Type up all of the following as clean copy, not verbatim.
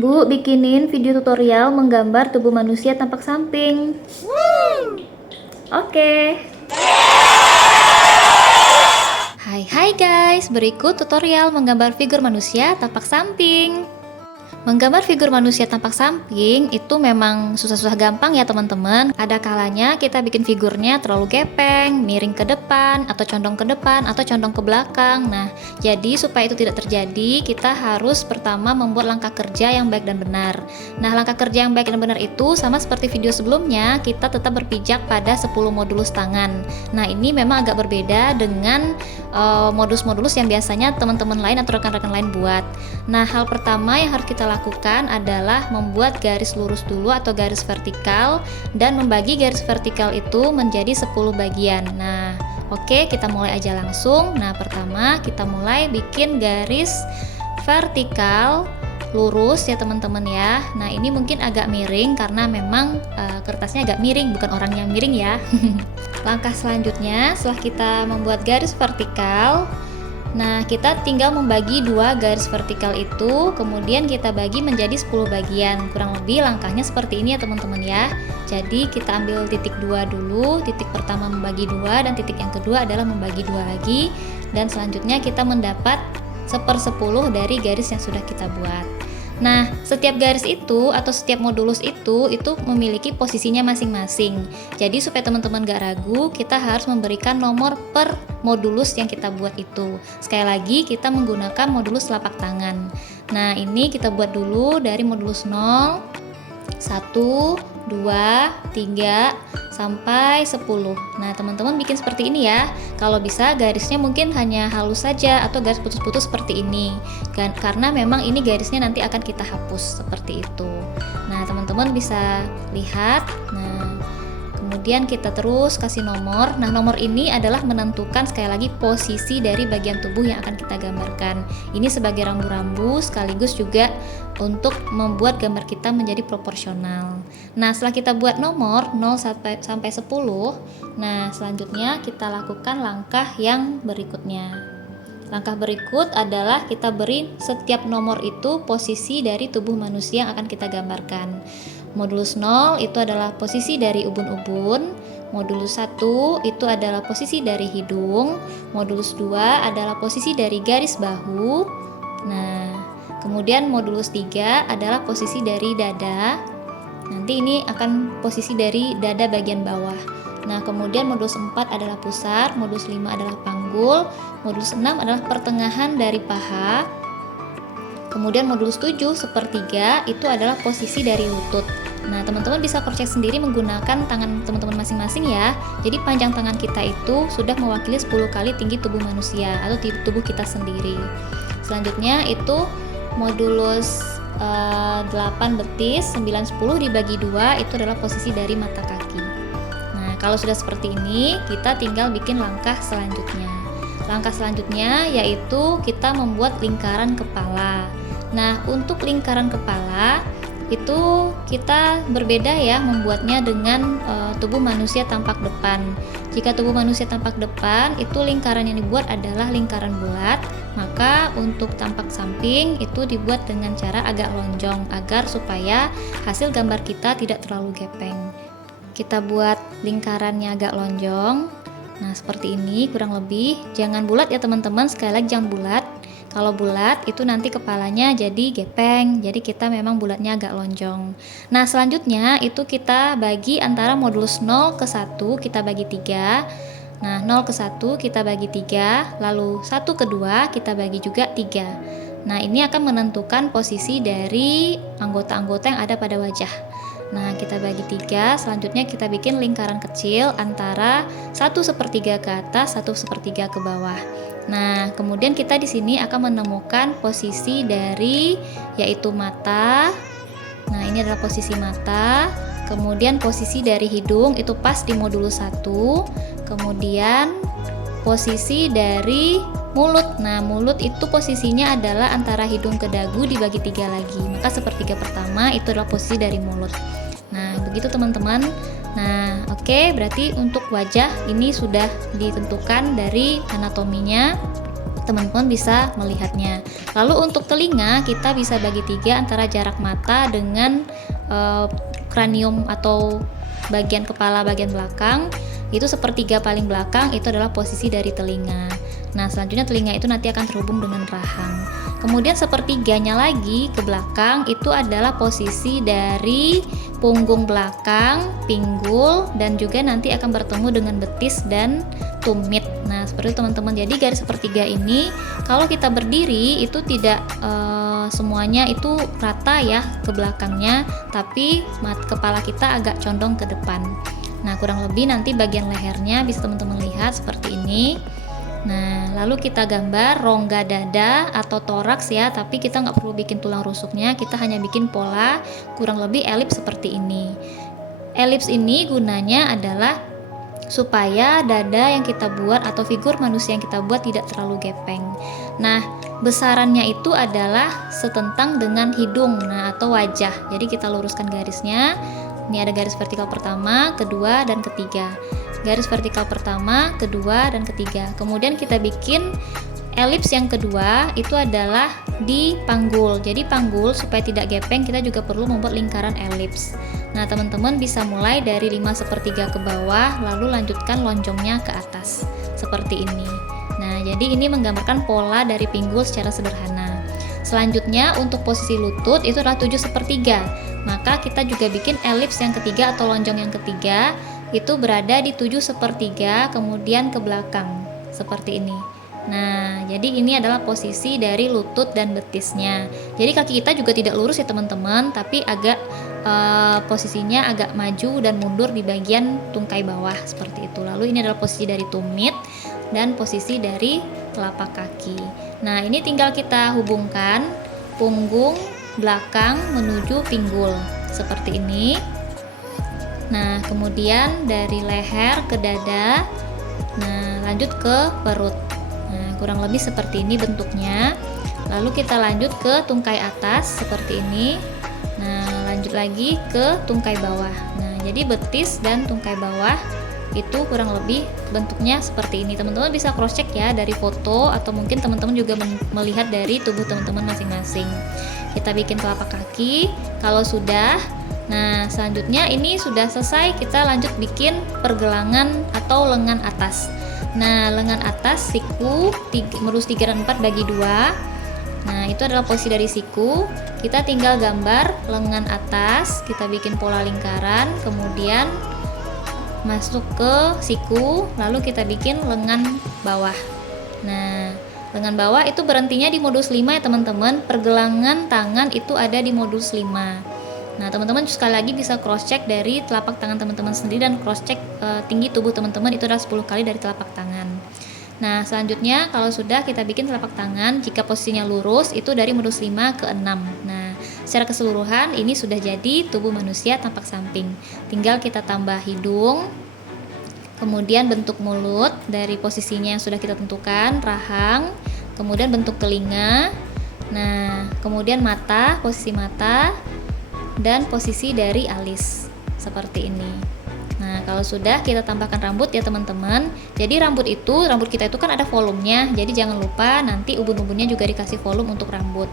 Bu, bikinin video tutorial menggambar tubuh manusia tampak samping. Oke. Hai guys, berikut tutorial menggambar figur manusia tampak samping. Menggambar figur manusia tampak samping itu memang susah-susah gampang ya teman-teman. Ada kalanya kita bikin figurnya terlalu gepeng, miring ke depan, atau condong ke depan, atau condong ke belakang. Nah, jadi supaya itu tidak terjadi, kita harus pertama membuat langkah kerja yang baik dan benar. Nah, langkah kerja yang baik dan benar itu sama seperti video sebelumnya, kita tetap berpijak pada 10 modulus tangan. Nah, ini memang agak berbeda dengan modulus-modulus yang biasanya teman-teman lain atau rekan-rekan lain buat. Nah, hal pertama yang harus kita lakukan adalah membuat garis lurus dulu atau garis vertikal dan membagi garis vertikal itu menjadi 10 bagian. Nah, oke, kita mulai aja langsung. Nah, pertama kita mulai bikin garis vertikal lurus ya teman-teman ya. Nah, ini mungkin agak miring karena memang kertasnya agak miring, bukan orang yang miring ya. Langkah selanjutnya setelah kita membuat garis vertikal, nah kita tinggal membagi dua garis vertikal itu, kemudian kita bagi menjadi 10 bagian. Kurang lebih langkahnya seperti ini ya teman-teman ya. Jadi kita ambil titik 2 dulu, titik pertama membagi 2 dan titik yang kedua adalah membagi 2 lagi, dan selanjutnya kita mendapat 1/10 dari garis yang sudah kita buat. Nah, setiap garis itu atau setiap modulus itu memiliki posisinya masing-masing. Jadi supaya teman-teman gak ragu, kita harus memberikan nomor per modulus yang kita buat itu. Sekali lagi, kita menggunakan modulus telapak tangan. Nah, ini kita buat dulu dari modulus 0, 1, 2, 3, sampai 10. Nah, teman-teman bikin seperti ini ya. Kalau bisa garisnya mungkin hanya halus saja atau garis putus-putus seperti ini. Karena memang ini garisnya nanti akan kita hapus seperti itu. Nah, teman-teman bisa lihat. Nah, kemudian kita terus kasih nomor. Nah, nomor ini adalah menentukan sekali lagi posisi dari bagian tubuh yang akan kita gambarkan. Ini sebagai rambu-rambu sekaligus juga untuk membuat gambar kita menjadi proporsional. Nah, setelah kita buat nomor 0 sampai 10, nah selanjutnya kita lakukan langkah yang berikutnya. Langkah berikut adalah kita beri setiap nomor itu posisi dari tubuh manusia yang akan kita gambarkan. Modulus 0 itu adalah posisi dari ubun-ubun, modulus 1 itu adalah posisi dari hidung, modulus 2 adalah posisi dari garis bahu. Nah, kemudian modulus 3 adalah posisi dari dada. Nanti ini akan posisi dari dada bagian bawah. Nah, kemudian modulus 4 adalah pusar, modulus 5 adalah panggul, modulus 6 adalah pertengahan dari paha. Kemudian modulus 7 sepertiga itu adalah posisi dari lutut. Nah, teman-teman bisa crochet sendiri menggunakan tangan teman-teman masing-masing ya. Jadi panjang tangan kita itu sudah mewakili 10 kali tinggi tubuh manusia atau tubuh kita sendiri. Selanjutnya itu modulus 8 betis, 9, 10 dibagi 2 itu adalah posisi dari mata kaki. Nah, kalau sudah seperti ini, kita tinggal bikin langkah selanjutnya. Langkah selanjutnya yaitu kita membuat lingkaran kepala. Nah, untuk lingkaran kepala itu kita berbeda ya membuatnya dengan tubuh manusia tampak depan. Jika tubuh manusia tampak depan itu lingkaran yang dibuat adalah lingkaran bulat, maka untuk tampak samping itu dibuat dengan cara agak lonjong agar supaya hasil gambar kita tidak terlalu gepeng. Kita buat lingkarannya agak lonjong. Nah, seperti ini kurang lebih. Jangan bulat ya teman-teman, sekali lagi jangan bulat. Kalau bulat itu nanti kepalanya jadi gepeng, jadi kita memang bulatnya agak lonjong. Nah, selanjutnya itu kita bagi antara modulus 0 ke 1 kita bagi 3. Nah, 0 ke 1 kita bagi 3, lalu 1 ke 2 kita bagi juga 3. Nah, ini akan menentukan posisi dari anggota-anggota yang ada pada wajah. Nah, kita bagi 3, selanjutnya kita bikin lingkaran kecil antara 1/3 ke atas, 1/3 ke bawah. Nah, kemudian kita di sini akan menemukan posisi dari yaitu mata. Nah, ini adalah posisi mata. Kemudian posisi dari hidung itu pas di modulus 1. Kemudian posisi dari mulut. Nah, mulut itu posisinya adalah antara hidung ke dagu dibagi 3 lagi. Maka sepertiga pertama itu adalah posisi dari mulut. Nah, begitu teman-teman. Nah, oke, berarti untuk wajah ini sudah ditentukan dari anatominya. teman-teman bisa melihatnya. Lalu untuk telinga kita bisa bagi 3 antara jarak mata dengan kranium atau bagian kepala bagian belakang. Itu sepertiga paling belakang itu adalah posisi dari telinga. Nah, selanjutnya telinga itu nanti akan terhubung dengan rahang. Kemudian sepertiganya lagi ke belakang itu adalah posisi dari punggung belakang, pinggul, dan juga nanti akan bertemu dengan betis dan tumit. Nah, seperti itu teman-teman. Jadi garis sepertiga ini kalau kita berdiri itu tidak semuanya itu rata ya ke belakangnya, tapi kepala kita agak condong ke depan. Nah, kurang lebih nanti bagian lehernya bisa teman-teman lihat seperti ini. Nah, lalu kita gambar rongga dada atau toraks ya, tapi kita nggak perlu bikin tulang rusuknya, kita hanya bikin pola kurang lebih elips seperti ini. Elips ini gunanya adalah supaya dada yang kita buat atau figur manusia yang kita buat tidak terlalu gepeng. Nah, besarannya itu adalah setentang dengan hidung, nah atau wajah. Jadi kita luruskan garisnya. Ini ada garis vertikal pertama, kedua, dan ketiga. Garis vertikal pertama, kedua, dan ketiga. Kemudian kita bikin elips yang kedua itu adalah di panggul. Jadi panggul supaya tidak gepeng kita juga perlu membuat lingkaran elips. Nah, teman-teman bisa mulai dari 5/3 ke bawah lalu lanjutkan lonjongnya ke atas seperti ini. Nah, jadi ini menggambarkan pola dari pinggul secara sederhana. Selanjutnya untuk posisi lutut itu adalah 7/3. Maka kita juga bikin elips yang ketiga atau lonjong yang ketiga itu berada di 7/3 kemudian ke belakang seperti ini. Nah, jadi ini adalah posisi dari lutut dan betisnya. Jadi kaki kita juga tidak lurus ya teman-teman, tapi agak posisinya agak maju dan mundur di bagian tungkai bawah seperti itu. Lalu ini adalah posisi dari tumit dan posisi dari telapak kaki. Nah, ini tinggal kita hubungkan punggung belakang menuju pinggul seperti ini. Nah, kemudian dari leher ke dada, nah lanjut ke perut. Nah, kurang lebih seperti ini bentuknya. Lalu kita lanjut ke tungkai atas seperti ini. Nah, lanjut lagi ke tungkai bawah. Nah, jadi betis dan tungkai bawah itu kurang lebih bentuknya seperti ini. Teman-teman bisa cross check ya dari foto atau mungkin teman-teman juga melihat dari tubuh teman-teman masing-masing. Kita bikin telapak kaki. Kalau sudah, nah selanjutnya ini sudah selesai, kita lanjut bikin pergelangan atau lengan atas. Nah, lengan atas siku merus 3 dan 4 bagi 2. Nah, itu adalah posisi dari siku. Kita tinggal gambar lengan atas, kita bikin pola lingkaran, kemudian masuk ke siku, lalu kita bikin lengan bawah. Nah, lengan bawah itu berhentinya di modus 5 ya teman-teman. Pergelangan tangan itu ada di modus 5. Nah, teman-teman sekali lagi bisa cross check dari telapak tangan teman-teman sendiri dan cross check tinggi tubuh teman-teman itu adalah 10 kali dari telapak tangan. Nah, selanjutnya kalau sudah kita bikin telapak tangan, jika posisinya lurus itu dari modus 5 ke 6. Nah, secara keseluruhan ini sudah jadi tubuh manusia tampak samping. Tinggal kita tambah hidung, kemudian bentuk mulut dari posisinya yang sudah kita tentukan, rahang, kemudian bentuk telinga, nah kemudian mata, posisi mata, dan posisi dari alis seperti ini. Nah, kalau sudah kita tambahkan rambut ya teman-teman. Jadi rambut kita itu kan ada volumenya. Jadi jangan lupa nanti ubun-ubunnya juga dikasih volume untuk rambut.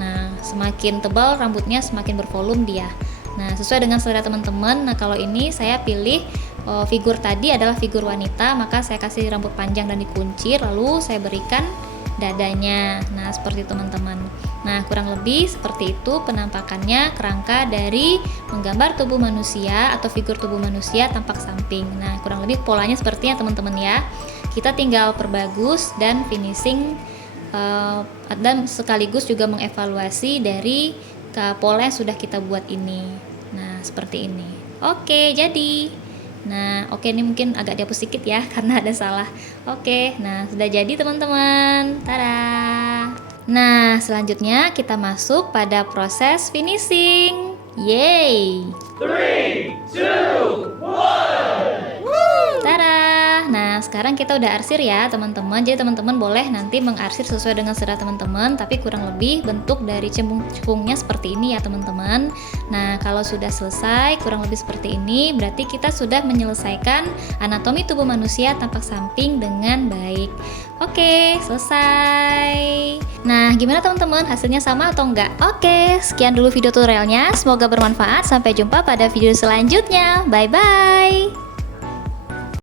Nah, semakin tebal rambutnya semakin bervolume dia. Nah, sesuai dengan selera teman-teman. Nah, kalau ini saya pilih figur tadi adalah figur wanita, maka saya kasih rambut panjang dan dikuncir, lalu saya berikan dadanya. Nah, seperti teman-teman. Nah, kurang lebih seperti itu penampakannya kerangka dari menggambar tubuh manusia atau figur tubuh manusia tampak samping. Nah, kurang lebih polanya sepertinya teman-teman ya. Kita tinggal perbagus dan finishing dan sekaligus juga mengevaluasi dari pola yang sudah kita buat ini. Nah, seperti ini. Oke, jadi. Nah, oke, ini mungkin agak dihapus sedikit ya karena ada salah. Oke, nah sudah jadi teman-teman. Tada. Nah, selanjutnya kita masuk pada proses finishing. Yeay. 3, 2, 1. Tada. Nah, sekarang kita udah arsir ya teman-teman. Jadi teman-teman boleh nanti mengarsir sesuai dengan selera teman-teman, tapi kurang lebih bentuk dari cembungnya seperti ini ya teman-teman. Nah, kalau sudah selesai kurang lebih seperti ini, berarti kita sudah menyelesaikan anatomi tubuh manusia tampak samping dengan baik. Oke, selesai. Nah, gimana teman-teman? Hasilnya sama atau enggak? Oke, sekian dulu video tutorialnya. Semoga bermanfaat. Sampai jumpa pada video selanjutnya. Bye-bye.